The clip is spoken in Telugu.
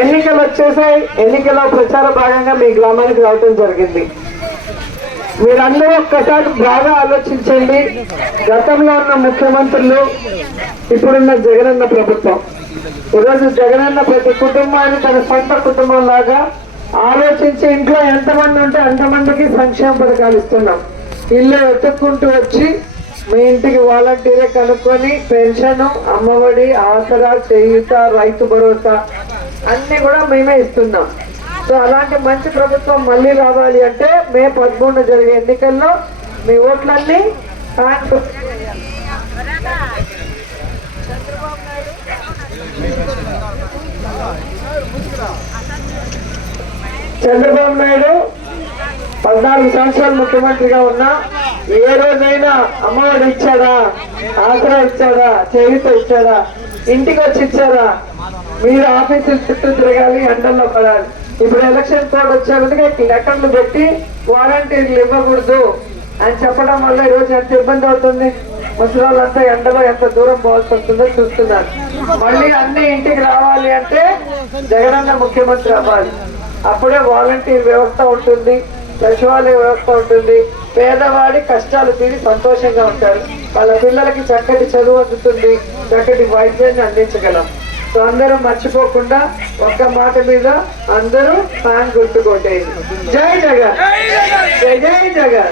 ఎన్నికలు వచ్చేసాయి. ఎన్నికల ప్రచార భాగంగా మీ గ్రామానికి రావటం జరిగింది. మీరందరూ ఒక్కసారి బాగా ఆలోచించండి. గతంలో ఉన్న ముఖ్యమంత్రులు, ఇప్పుడున్న జగనన్న ప్రభుత్వం, ఈరోజు జగనన్న ప్రతి కుటుంబాన్ని తన సొంత కుటుంబం లాగా ఆలోచించి ఇంట్లో ఎంతమంది ఉంటే అంతమందికి సంక్షేమ పథకాలు ఇస్తున్నాం. ఇల్లు వెతుక్కుంటూ వచ్చి మీ ఇంటికి వాలంటీరే కనుక్కొని పెన్షన్, అమ్మఒడి, ఆసరా, చేయూత, రైతు భరోసా అన్ని కూడా మేమే ఇస్తున్నాం. సో అలాంటి మంచి ప్రభుత్వం మళ్ళీ రావాలి అంటే మే 13 జరిగే ఎన్నికల్లో మీ ఓట్లన్నీ చంద్రబాబు నాయుడు 14 సంవత్సరాలు ముఖ్యమంత్రిగా ఉన్నా ఏ రోజైనా అమ్మఒడి ఇచ్చాడా, ఆసరా ఇచ్చాడా, చేయూత ఇచ్చాడా, ఇంటికి వచ్చి ఇచ్చారా? మీరు ఆఫీసులు చుట్టూ తిరగాలి, ఎండల్లో పడాలి. ఇప్పుడు ఎలక్షన్ కోడ్ వచ్చేందుకే లెక్కర్లు పెట్టి వాలంటీర్లు ఇవ్వకూడదు అని చెప్పడం వల్ల ఈరోజు ఎంత ఇబ్బంది అవుతుంది. ముసలాళ్ళంతా ఎండలో ఎంత దూరం పోవాల్సి వస్తుందో చూస్తున్నారు. మళ్ళీ అన్ని ఇంటికి రావాలి అంటే జగనన్న ముఖ్యమంత్రి అవ్వాలి. అప్పుడే వాలంటీర్ వ్యవస్థ ఉంటుంది, సచివాలయ వ్యవస్థ ఉంటుంది. పేదవాడి కష్టాలు తీరి సంతోషంగా ఉంటారు. వాళ్ళ పిల్లలకి చక్కటి చదువు అందుతుంది, చక్కటి వైద్యాన్ని అందించగలం. సో అందరూ మర్చిపోకుండా ఒక్క మాట మీద అందరూ ఫ్యాన్ గుర్తుకోటేది. జై జగన్, జై జై జగన్.